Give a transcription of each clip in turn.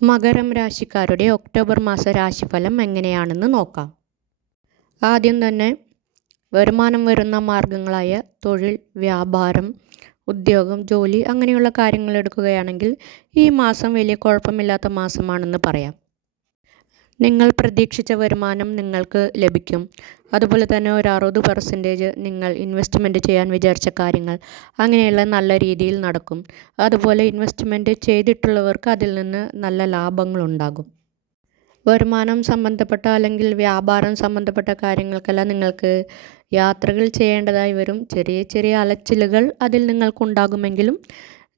മകരം രാശിക്കാരുടെ October മാസ രാശിഫലം എങ്ങനെയാണെന്ന് നോക്കാം. ആദ്യം തന്നെ വരുമാനം വരുന്ന മാർഗങ്ങളായ തൊഴിൽ വ്യാപാരം ഉദ്യോഗം ജോലി അങ്ങനെയുള്ള കാര്യങ്ങൾ എടുക്കുകയാണെങ്കിൽ ഈ മാസം വലിയ കുഴപ്പമില്ലാത്ത മാസമാണെന്ന് പറയാം. നിങ്ങൾ പ്രതീക്ഷിച്ച വരുമാനം നിങ്ങൾക്ക് ലഭിക്കും. അതുപോലെ തന്നെ ഒരു അറുപത് പെർസെന്റേജ് നിങ്ങൾ ഇൻവെസ്റ്റ്മെന്റ് ചെയ്യാൻ വിചാരിച്ച കാര്യങ്ങൾ അങ്ങനെയുള്ള നല്ല രീതിയിൽ നടക്കും. അതുപോലെ ഇൻവെസ്റ്റ്മെന്റ് ചെയ്തിട്ടുള്ളവർക്ക് അതിൽ നിന്ന് നല്ല ലാഭങ്ങളുണ്ടാകും വരുമാനം സംബന്ധപ്പെട്ട അല്ലെങ്കിൽ വ്യാപാരം സംബന്ധപ്പെട്ട കാര്യങ്ങൾക്കെല്ലാം നിങ്ങൾക്ക് യാത്രകൾ ചെയ്യേണ്ടതായി വരും. ചെറിയ ചെറിയ അലച്ചിലുകൾ അതിൽ നിങ്ങൾക്കുണ്ടാകുമെങ്കിലും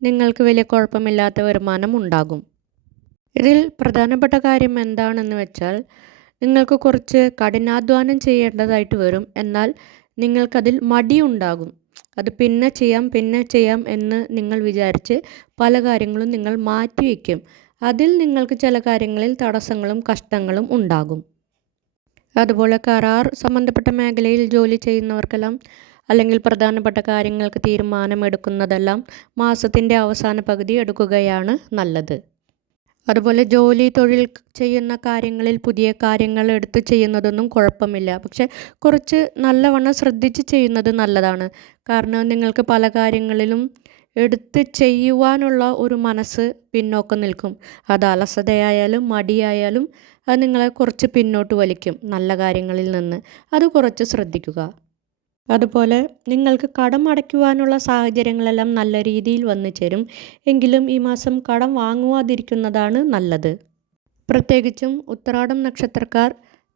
നിങ്ങൾക്ക് വലിയ കുഴപ്പമില്ലാത്ത വരുമാനം ഉണ്ടാകും. ഇതിൽ പ്രധാനപ്പെട്ട കാര്യം എന്താണെന്ന് വെച്ചാൽ നിങ്ങൾക്ക് കുറച്ച് കഠിനാധ്വാനം ചെയ്യേണ്ടതായിട്ട് വരും. എന്നാൽ നിങ്ങൾക്കതിൽ മടിയുണ്ടാകും. അത് പിന്നെ ചെയ്യാം പിന്നെ ചെയ്യാം എന്ന് നിങ്ങൾ വിചാരിച്ച് പല കാര്യങ്ങളും നിങ്ങൾ മാറ്റിവെക്കും അതിൽ നിങ്ങൾക്ക് ചില കാര്യങ്ങളിൽ തടസ്സങ്ങളും കഷ്ടങ്ങളും ഉണ്ടാകും. അതുപോലെ കരാർ സംബന്ധപ്പെട്ട മേഖലയിൽ ജോലി ചെയ്യുന്നവർക്കെല്ലാം അല്ലെങ്കിൽ പ്രധാനപ്പെട്ട കാര്യങ്ങൾക്ക് തീരുമാനമെടുക്കുന്നതെല്ലാം മാസത്തിന്റെ അവസാന പകുതി എടുക്കുകയാണ് നല്ലത്. അതുപോലെ ജോലി തൊഴിൽ ചെയ്യുന്ന കാര്യങ്ങളിൽ പുതിയ കാര്യങ്ങൾ എടുത്ത് ചെയ്യുന്നതൊന്നും കുഴപ്പമില്ല. പക്ഷെ കുറച്ച് നല്ലവണ്ണം ശ്രദ്ധിച്ച് ചെയ്യുന്നത് നല്ലതാണ്. കാരണം നിങ്ങൾക്ക് പല കാര്യങ്ങളിലും എടുത്ത് ചെയ്യുവാനുള്ള ഒരു മനസ്സ് പിന്നോക്കം നിൽക്കും. അത് അലസതയായാലും മടിയായാലും അത് നിങ്ങളെ കുറച്ച് പിന്നോട്ട് വലിക്കും നല്ല കാര്യങ്ങളിൽ നിന്ന്. അത് കുറച്ച് ശ്രദ്ധിക്കുക. അതുപോലെ നിങ്ങൾക്ക് കടം അടയ്ക്കുവാനുള്ള സാഹചര്യങ്ങളെല്ലാം നല്ല രീതിയിൽ വന്നു ചേരും. എങ്കിലും ഈ മാസം കടം വാങ്ങുവാതിരിക്കുന്നതാണ് നല്ലത്. പ്രത്യേകിച്ചും ഉത്രാടം നക്ഷത്രക്കാർ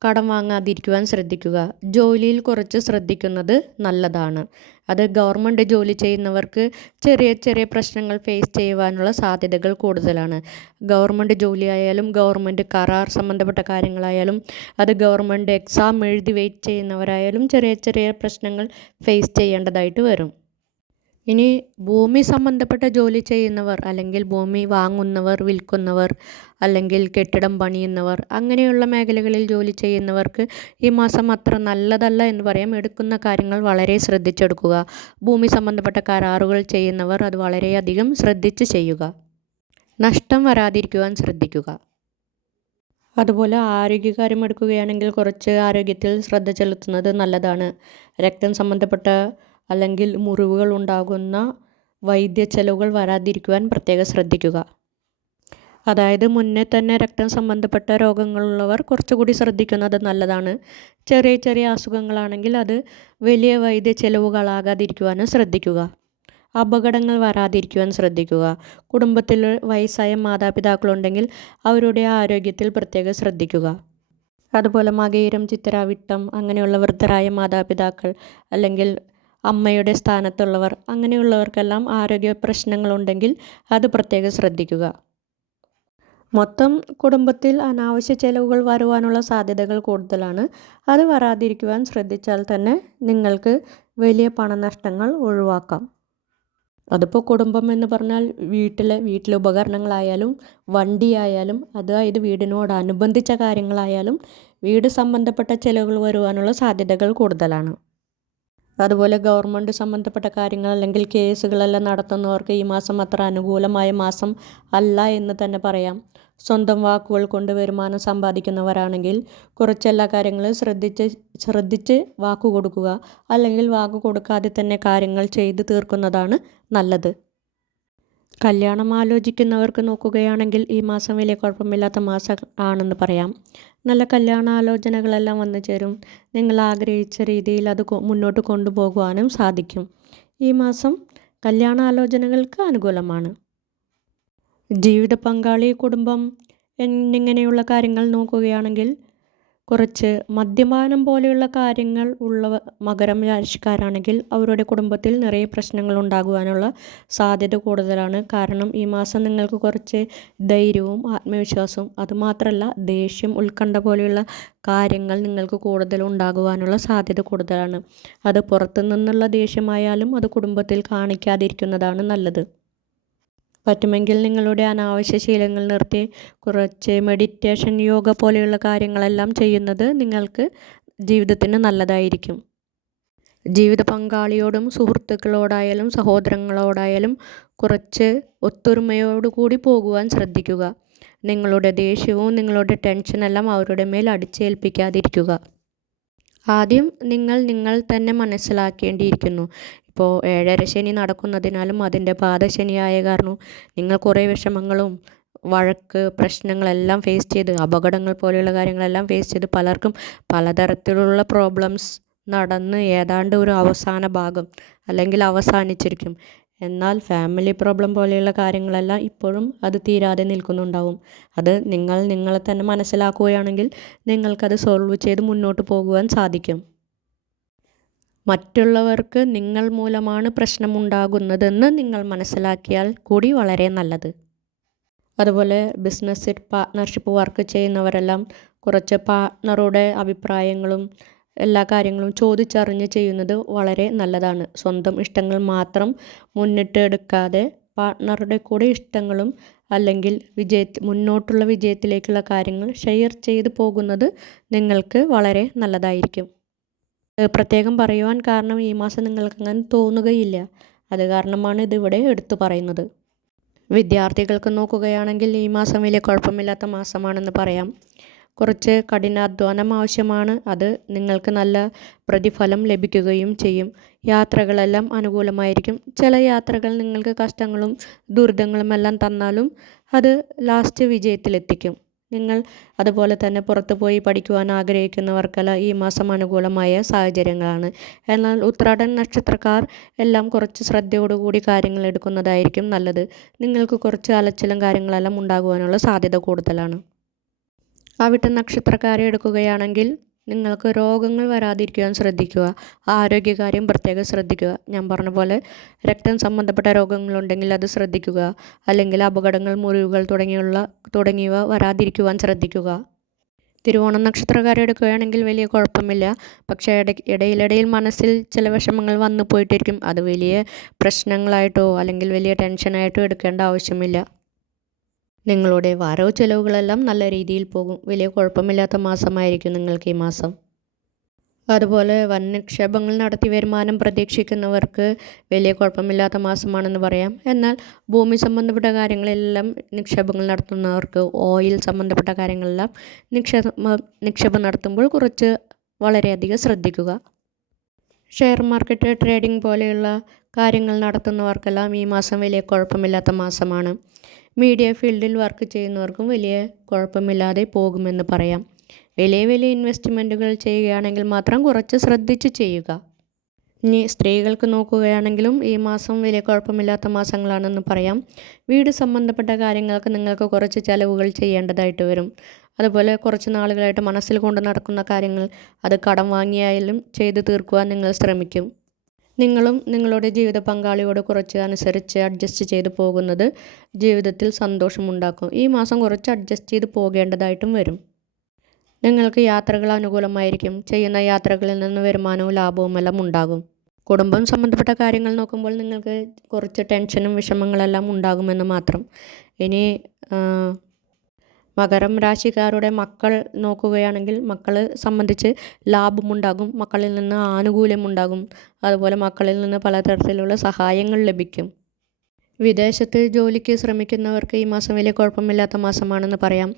കടം വാങ്ങാതിരിക്കുവാൻ ശ്രദ്ധിക്കുക. ജോലിയിൽ കുറച്ച് ശ്രദ്ധിക്കുന്നത് നല്ലതാണ്. അത് ഗവൺമെന്റ് ജോലി ചെയ്യുന്നവർക്ക് ചെറിയ ചെറിയ പ്രശ്നങ്ങൾ ഫേസ് ചെയ്യുവാനുള്ള സാധ്യതകൾ കൂടുതലാണ്. ഗവൺമെന്റ് ജോലി ആയാലും ഗവൺമെന്റ് കരാർ സംബന്ധപ്പെട്ട കാര്യങ്ങളായാലും അത് ഗവൺമെന്റ് എക്സാം എഴുതി വെയിറ്റ് ചെയ്യുന്നവരായാലും ചെറിയ ചെറിയ പ്രശ്നങ്ങൾ ഫേസ് ചെയ്യേണ്ടതായിട്ട് വരും. ഇനി ഭൂമി സംബന്ധപ്പെട്ട ജോലി ചെയ്യുന്നവർ അല്ലെങ്കിൽ ഭൂമി വാങ്ങുന്നവർ വിൽക്കുന്നവർ അല്ലെങ്കിൽ കെട്ടിടം പണിയുന്നവർ അങ്ങനെയുള്ള മേഖലകളിൽ ജോലി ചെയ്യുന്നവർക്ക് ഈ മാസം അത്ര നല്ലതല്ല എന്ന് പറയാം. എടുക്കുന്ന കാര്യങ്ങൾ വളരെ ശ്രദ്ധിച്ചെടുക്കുക. ഭൂമി സംബന്ധപ്പെട്ട കരാറുകൾ ചെയ്യുന്നവർ അത് വളരെയധികം ശ്രദ്ധിച്ച് ചെയ്യുക. നഷ്ടം വരാതിരിക്കുവാൻ ശ്രദ്ധിക്കുക. അതുപോലെ ആരോഗ്യകാര്യം എടുക്കുകയാണെങ്കിൽ കുറച്ച് ആരോഗ്യത്തിൽ ശ്രദ്ധ ചെലുത്തുന്നത് നല്ലതാണ്. രക്തം സംബന്ധപ്പെട്ട അല്ലെങ്കിൽ മുറിവുകൾ ഉണ്ടാകുന്ന വൈദ്യ ചെലവുകൾ വരാതിരിക്കുവാൻ പ്രത്യേകം ശ്രദ്ധിക്കുക. അതായത് മുന്നേ തന്നെ രക്തം സംബന്ധപ്പെട്ട രോഗങ്ങളുള്ളവർ കുറച്ചുകൂടി ശ്രദ്ധിക്കുന്നത് നല്ലതാണ്. ചെറിയ ചെറിയ അസുഖങ്ങളാണെങ്കിൽ അത് വലിയ വൈദ്യ ചെലവുകളാകാതിരിക്കുവാനും ശ്രദ്ധിക്കുക. അപകടങ്ങൾ വരാതിരിക്കുവാൻ ശ്രദ്ധിക്കുക. കുടുംബത്തിൽ വയസ്സായ മാതാപിതാക്കളുണ്ടെങ്കിൽ അവരുടെ ആരോഗ്യത്തിൽ പ്രത്യേകം ശ്രദ്ധിക്കുക. അതുപോലെ മകയിരം ചിത്തരാവിട്ടം അങ്ങനെയുള്ള വൃദ്ധരായ മാതാപിതാക്കൾ അല്ലെങ്കിൽ അമ്മയുടെ സ്ഥാനത്തുള്ളവർ അങ്ങനെയുള്ളവർക്കെല്ലാം ആരോഗ്യ പ്രശ്നങ്ങളുണ്ടെങ്കിൽ അത് പ്രത്യേകം ശ്രദ്ധിക്കുക. മൊത്തം കുടുംബത്തിൽ അനാവശ്യ ചെലവുകൾ വരുവാനുള്ള സാധ്യതകൾ കൂടുതലാണ്. അത് വരാതിരിക്കുവാൻ ശ്രദ്ധിച്ചാൽ തന്നെ നിങ്ങൾക്ക് വലിയ പണനഷ്ടങ്ങൾ ഒഴിവാക്കാം. അതിപ്പോൾ കുടുംബം എന്ന് പറഞ്ഞാൽ വീട്ടിലെ വീട്ടിലെ ഉപകരണങ്ങളായാലും വണ്ടിയായാലും അതായത് വീടിനോടനുബന്ധിച്ച കാര്യങ്ങളായാലും വീട് സംബന്ധപ്പെട്ട ചിലവുകൾ വരുവാനുള്ള സാധ്യതകൾ കൂടുതലാണ്. അതുപോലെ ഗവൺമെന്റ് സംബന്ധപ്പെട്ട കാര്യങ്ങൾ അല്ലെങ്കിൽ കേസുകളെല്ലാം നടത്തുന്നവർക്ക് ഈ മാസം അത്ര അനുകൂലമായ മാസം അല്ല എന്ന് തന്നെ പറയാം. സ്വന്തം വാക്കുകൾ കൊണ്ട് വരുമാനം സമ്പാദിക്കുന്നവരാണെങ്കിൽ കുറച്ചെല്ലാ കാര്യങ്ങളും ശ്രദ്ധിച്ച് ശ്രദ്ധിച്ച് വാക്ക് കൊടുക്കുക. അല്ലെങ്കിൽ വാക്ക് കൊടുക്കാതെ തന്നെ കാര്യങ്ങൾ ചെയ്ത് തീർക്കുന്നതാണ് നല്ലത്. കല്യാണം ആലോചിക്കുന്നവർക്ക് നോക്കുകയാണെങ്കിൽ ഈ മാസം വലിയ കുഴപ്പമില്ലാത്ത മാസം ആണെന്ന് പറയാം. നല്ല കല്യാണ ആലോചനകളെല്ലാം വന്നു ചേരും. നിങ്ങൾ ആഗ്രഹിച്ച രീതിയിൽ അത് മുന്നോട്ട് കൊണ്ടുപോകുവാനും സാധിക്കും. ഈ മാസം കല്യാണ ആലോചനകൾക്ക് അനുകൂലമാണ്. ജീവിത പങ്കാളി കുടുംബം എന്നിങ്ങനെയുള്ള കാര്യങ്ങൾ നോക്കുകയാണെങ്കിൽ കുറച്ച് മദ്യപാനം പോലെയുള്ള കാര്യങ്ങൾ ഉള്ള മകരം രാശിക്കാരാണെങ്കിൽ അവരുടെ കുടുംബത്തിൽ നിറയെ പ്രശ്നങ്ങൾ ഉണ്ടാകുവാനുള്ള സാധ്യത കൂടുതലാണ്. കാരണം ഈ മാസം നിങ്ങൾക്ക് കുറച്ച് ധൈര്യവും ആത്മവിശ്വാസവും അതുമാത്രമല്ല ദേഷ്യം ഉത്കണ്ഠ പോലെയുള്ള കാര്യങ്ങൾ നിങ്ങൾക്ക് കൂടുതൽ ഉണ്ടാകുവാനുള്ള സാധ്യത കൂടുതലാണ്. അത് പുറത്തു നിന്നുള്ള ദേഷ്യമായാലും അത് കുടുംബത്തിൽ കാണിക്കാതിരിക്കുന്നതാണ് നല്ലത്. പറ്റുമെങ്കിൽ നിങ്ങളുടെ അനാവശ്യ ശീലങ്ങൾ നിർത്തി കുറച്ച് മെഡിറ്റേഷൻ യോഗ പോലെയുള്ള കാര്യങ്ങളെല്ലാം ചെയ്യുന്നത് നിങ്ങൾക്ക് ജീവിതത്തിന് നല്ലതായിരിക്കും. ജീവിത പങ്കാളിയോടും സുഹൃത്തുക്കളോടായാലും സഹോദരങ്ങളോടായാലും കുറച്ച് ഒത്തൊരുമയോടുകൂടി പോകുവാൻ ശ്രദ്ധിക്കുക. നിങ്ങളുടെ ദേഷ്യവും നിങ്ങളുടെ ടെൻഷനെല്ലാം അവരുടെ മേൽ അടിച്ചേൽപ്പിക്കാതിരിക്കുക. ആദ്യം നിങ്ങൾ നിങ്ങൾ തന്നെ മനസ്സിലാക്കേണ്ടിയിരിക്കുന്നു. ഇപ്പോൾ ഏഴര ശനി നടക്കുന്നതിനാലും അതിന്റെ പാദശനിയായ കാരണം നിങ്ങൾ കുറേ വിഷമങ്ങളും വഴക്ക് പ്രശ്നങ്ങളെല്ലാം ഫേസ് ചെയ്ത് അപകടങ്ങൾ പോലെയുള്ള കാര്യങ്ങളെല്ലാം ഫേസ് ചെയ്ത് പലർക്കും പലതരത്തിലുള്ള പ്രോബ്ലംസ് നടന്ന് ഏതാണ്ട് ഒരു അവസാന ഭാഗം അല്ലെങ്കിൽ അവസാനിച്ചിരിക്കും. എന്നാൽ ഫാമിലി പ്രോബ്ലം പോലെയുള്ള കാര്യങ്ങളെല്ലാം ഇപ്പോഴും അത് തീരാതെ നിൽക്കുന്നുണ്ടാവും. അത് നിങ്ങൾ നിങ്ങളെ തന്നെ മനസ്സിലാക്കുകയാണെങ്കിൽ നിങ്ങൾക്കത് സോൾവ് ചെയ്ത് മുന്നോട്ട് പോകുവാൻ സാധിക്കും. മറ്റുള്ളവർക്ക് നിങ്ങൾ മൂലമാണ് പ്രശ്നമുണ്ടാകുന്നതെന്ന് നിങ്ങൾ മനസ്സിലാക്കിയാൽ കൂടി വളരെ നല്ലത്. അതുപോലെ ബിസിനസ്സിൽ പാർട്ട്ണർഷിപ്പ് വർക്ക് ചെയ്യുന്നവരെല്ലാം കുറച്ച് പാർട്ട്ണറുടെ അഭിപ്രായങ്ങളും എല്ലാ കാര്യങ്ങളും ചോദിച്ചറിഞ്ഞ് ചെയ്യുന്നത് വളരെ നല്ലതാണ്. സ്വന്തം ഇഷ്ടങ്ങൾ മാത്രം മുന്നിട്ട് എടുക്കാതെ പാർട്ട്ണറുടെ കൂടെ ഇഷ്ടങ്ങളും അല്ലെങ്കിൽ വിജയ മുന്നോട്ടുള്ള വിജയത്തിലേക്കുള്ള കാര്യങ്ങൾ ഷെയർ ചെയ്ത് പോകുന്നത് നിങ്ങൾക്ക് വളരെ നല്ലതായിരിക്കും. പ്രത്യേകം പറയുവാൻ കാരണം ഈ മാസം നിങ്ങൾക്ക് അങ്ങനെ തോന്നുകയില്ല. അത് കാരണമാണ് ഇതിവിടെ എടുത്തു പറയുന്നത്. വിദ്യാർത്ഥികൾക്ക് നോക്കുകയാണെങ്കിൽ ഈ മാസം വലിയ കുഴപ്പമില്ലാത്ത മാസമാണെന്ന് പറയാം. കുറച്ച് കഠിനാധ്വാനം ആവശ്യമാണ്. അത് നിങ്ങൾക്ക് നല്ല പ്രതിഫലം ലഭിക്കുകയും ചെയ്യും. യാത്രകളെല്ലാം അനുകൂലമായിരിക്കും. ചില യാത്രകൾ നിങ്ങൾക്ക് കഷ്ടങ്ങളും ദുരിതങ്ങളും എല്ലാം തന്നാലും അത് ലാസ്റ്റ് വിജയത്തിലെത്തിക്കും. നിങ്ങൾ അതുപോലെ തന്നെ പുറത്തു പോയി പഠിക്കുവാൻ ആഗ്രഹിക്കുന്നവർക്കെല്ലാം ഈ മാസം അനുകൂലമായ സാഹചര്യങ്ങളാണ്. എന്നാൽ ഉത്രാടൻ നക്ഷത്രക്കാർ എല്ലാം കുറച്ച് ശ്രദ്ധയോടുകൂടി കാര്യങ്ങൾ എടുക്കുന്നതായിരിക്കും നല്ലത്. നിങ്ങൾക്ക് കുറച്ച് അലച്ചിലും കാര്യങ്ങളെല്ലാം ഉണ്ടാകുവാനുള്ള സാധ്യത കൂടുതലാണ്. അവിട്ട നക്ഷത്രക്കാരെ എടുക്കുകയാണെങ്കിൽ നിങ്ങൾക്ക് രോഗങ്ങൾ വരാതിരിക്കുവാൻ ശ്രദ്ധിക്കുക. ആരോഗ്യകാര്യം പ്രത്യേകം ശ്രദ്ധിക്കുക. ഞാൻ പറഞ്ഞ പോലെ രക്തം സംബന്ധപ്പെട്ട രോഗങ്ങളുണ്ടെങ്കിൽ അത് ശ്രദ്ധിക്കുക. അല്ലെങ്കിൽ അപകടങ്ങൾ മുറിവുകൾ തുടങ്ങിയുള്ള തുടങ്ങിയവ വരാതിരിക്കുവാൻ ശ്രദ്ധിക്കുക. തിരുവോണം നക്ഷത്രക്കാരെ എടുക്കുകയാണെങ്കിൽ വലിയ കുഴപ്പമില്ല. പക്ഷേ ഇട ഇടയിലിടയിൽ മനസ്സിൽ ചില വിഷമങ്ങൾ വന്നു പോയിട്ടിരിക്കും. അത് വലിയ പ്രശ്നങ്ങളായിട്ടോ അല്ലെങ്കിൽ വലിയ ടെൻഷനായിട്ടോ എടുക്കേണ്ട ആവശ്യമില്ല. നിങ്ങളുടെ വരവ് ചെലവുകളെല്ലാം നല്ല രീതിയിൽ പോകും. വലിയ കുഴപ്പമില്ലാത്ത മാസമായിരിക്കും നിങ്ങൾക്ക് ഈ മാസം. അതുപോലെ വൻ നിക്ഷേപങ്ങൾ നടത്തി വരുമാനം പ്രതീക്ഷിക്കുന്നവർക്ക് വലിയ കുഴപ്പമില്ലാത്ത മാസമാണെന്ന് പറയാം. എന്നാൽ ഭൂമി സംബന്ധപ്പെട്ട കാര്യങ്ങളെല്ലാം നിക്ഷേപങ്ങൾ നടത്തുന്നവർക്ക് ഓയിൽ സംബന്ധപ്പെട്ട കാര്യങ്ങളെല്ലാം നിക്ഷേപ നിക്ഷേപം നടത്തുമ്പോൾ കുറച്ച് വളരെയധികം ശ്രദ്ധിക്കുക. ഷെയർ മാർക്കറ്റ് ട്രേഡിംഗ് പോലെയുള്ള കാര്യങ്ങൾ നടത്തുന്നവർക്കെല്ലാം ഈ മാസം വലിയ കുഴപ്പമില്ലാത്ത മാസമാണ്. മീഡിയ ഫീൽഡിൽ വർക്ക് ചെയ്യുന്നവർക്കും വലിയ കുഴപ്പമില്ലാതെ പോകുമെന്ന് പറയാം. വലിയ വലിയ ഇൻവെസ്റ്റ്മെന്റുകൾ ചെയ്യുകയാണെങ്കിൽ മാത്രം കുറച്ച് ശ്രദ്ധിച്ച് ചെയ്യുക. ഇനി സ്ത്രീകൾക്ക് നോക്കുകയാണെങ്കിലും ഈ മാസം വലിയ കുഴപ്പമില്ലാത്ത മാസങ്ങളാണെന്ന് പറയാം. വീട് സംബന്ധപ്പെട്ട കാര്യങ്ങൾക്ക് നിങ്ങൾക്ക് കുറച്ച് ചിലവുകൾ ചെയ്യേണ്ടതായിട്ട് വരും. അതുപോലെ കുറച്ച് നാളുകളായിട്ട് മനസ്സിൽ കൊണ്ട് നടക്കുന്ന കാര്യങ്ങൾ അത് കടം വാങ്ങിയായാലും ചെയ്തു തീർക്കുവാൻ നിങ്ങൾ ശ്രമിക്കും. നിങ്ങളും നിങ്ങളുടെ ജീവിത പങ്കാളിയോട് കുറച്ച് അനുസരിച്ച് അഡ്ജസ്റ്റ് ചെയ്ത് പോകുന്നത് ജീവിതത്തിൽ സന്തോഷമുണ്ടാക്കും. ഈ മാസം കുറച്ച് അഡ്ജസ്റ്റ് ചെയ്ത് പോകേണ്ടതായിട്ടും വരും. നിങ്ങൾക്ക് യാത്രകൾ അനുകൂലമായിരിക്കും. ചെയ്യുന്ന യാത്രകളിൽ നിന്ന് വരുമാനവും ലാഭവും എല്ലാം ഉണ്ടാകും. കുടുംബം സംബന്ധപ്പെട്ട കാര്യങ്ങൾ നോക്കുമ്പോൾ നിങ്ങൾക്ക് കുറച്ച് ടെൻഷനും വിഷമങ്ങളെല്ലാം ഉണ്ടാകുമെന്ന് മാത്രം. ഇനി മകരം രാശിക്കാരുടെ മക്കൾ നോക്കുകയാണെങ്കിൽ മക്കൾ സംബന്ധിച്ച് ലാഭമുണ്ടാകും മക്കളിൽ നിന്ന് ആനുകൂല്യമുണ്ടാകും. അതുപോലെ മക്കളിൽ നിന്ന് പലതരത്തിലുള്ള സഹായങ്ങൾ ലഭിക്കും. വിദേശത്ത് ജോലിക്ക് ശ്രമിക്കുന്നവർക്ക് ഈ മാസം വലിയ കുഴപ്പമില്ലാത്ത മാസമാണെന്ന് പറയാം.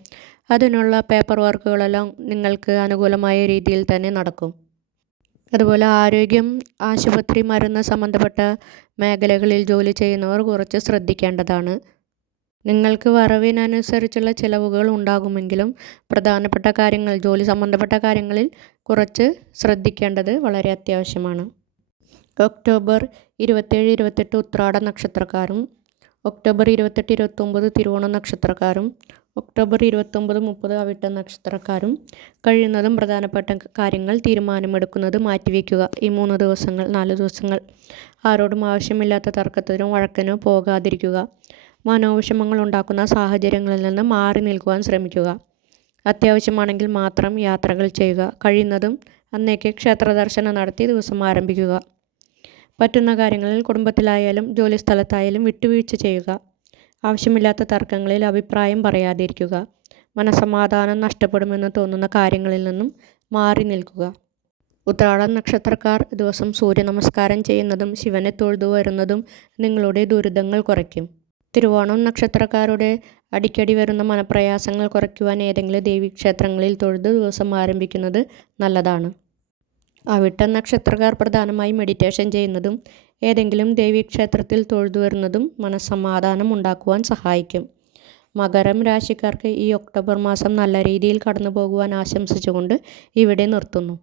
അതിനുള്ള പേപ്പർ വർക്കുകളെല്ലാം നിങ്ങൾക്ക് അനുകൂലമായ രീതിയിൽ തന്നെ നടക്കും. അതുപോലെ ആരോഗ്യം ആശുപത്രി മരുന്ന് സംബന്ധപ്പെട്ട മേഖലകളിൽ ജോലി ചെയ്യുന്നവർ കുറച്ച് ശ്രദ്ധിക്കേണ്ടതാണ്. നിങ്ങൾക്ക് വരവിനനുസരിച്ചുള്ള ചിലവുകൾ ഉണ്ടാകുമെങ്കിലും പ്രധാനപ്പെട്ട കാര്യങ്ങൾ ജോലി സംബന്ധപ്പെട്ട കാര്യങ്ങളിൽ കുറച്ച് ശ്രദ്ധിക്കേണ്ടത് വളരെ അത്യാവശ്യമാണ്. ഒക്ടോബർ ഇരുപത്തേഴ് ഇരുപത്തെട്ട് ഉത്രാട നക്ഷത്രക്കാരും ഒക്ടോബർ ഇരുപത്തെട്ട് ഇരുപത്തൊമ്പത് തിരുവോണ നക്ഷത്രക്കാരും ഒക്ടോബർ ഇരുപത്തൊമ്പത് മുപ്പത് അവിട്ട നക്ഷത്രക്കാരും കഴിയുന്നതും പ്രധാനപ്പെട്ട കാര്യങ്ങൾ തീരുമാനമെടുക്കുന്നത് മാറ്റിവെക്കുക. ഈ മൂന്ന് ദിവസങ്ങൾ നാല് ദിവസങ്ങൾ ആരോടും ആവശ്യമില്ലാത്ത തർക്കത്തിനോ വഴക്കിനോ പോകാതിരിക്കുക. മനോവിഷമങ്ങൾ ഉണ്ടാക്കുന്ന സാഹചര്യങ്ങളിൽ നിന്ന് മാറി നിൽക്കുവാൻ ശ്രമിക്കുക. അത്യാവശ്യമാണെങ്കിൽ മാത്രം യാത്രകൾ ചെയ്യുക. കഴിയുന്നതും അന്നേക്ക് ക്ഷേത്ര ദർശനം നടത്തി ദിവസം ആരംഭിക്കുക. പറ്റുന്ന കാര്യങ്ങളിൽ കുടുംബത്തിലായാലും ജോലി സ്ഥലത്തായാലും വിട്ടുവീഴ്ച ചെയ്യുക. ആവശ്യമില്ലാത്ത തർക്കങ്ങളിൽ അഭിപ്രായം പറയാതിരിക്കുക. മനസമാധാനം നഷ്ടപ്പെടുമെന്ന് തോന്നുന്ന കാര്യങ്ങളിൽ നിന്നും മാറി നിൽക്കുക. ഉത്രാട നക്ഷത്രക്കാർ ദിവസം സൂര്യ നമസ്കാരം ചെയ്യുന്നതും ശിവനെ തൊഴുതു വരുന്നതും നിങ്ങളുടെ ദുരിതങ്ങൾ കുറയ്ക്കും. തിരുവോണം നക്ഷത്രക്കാരുടെ അടിക്കടി വരുന്ന മനപ്രയാസങ്ങൾ കുറയ്ക്കുവാൻ ഏതെങ്കിലും ദേവീക്ഷേത്രങ്ങളിൽ തൊഴുത് ദിവസം ആരംഭിക്കുന്നത് നല്ലതാണ്. അവിട്ട നക്ഷത്രക്കാർ പ്രധാനമായും മെഡിറ്റേഷൻ ചെയ്യുന്നതും ഏതെങ്കിലും ദേവീക്ഷേത്രത്തിൽ തൊഴുതു വരുന്നതും മനസ്സമാധാനം ഉണ്ടാക്കുവാൻ സഹായിക്കും. മകരം രാശിക്കാർക്ക് ഈ ഒക്ടോബർ മാസം നല്ല രീതിയിൽ കടന്നു പോകുവാൻ ആശംസിച്ചുകൊണ്ട് ഇവിടെ നിർത്തുന്നു.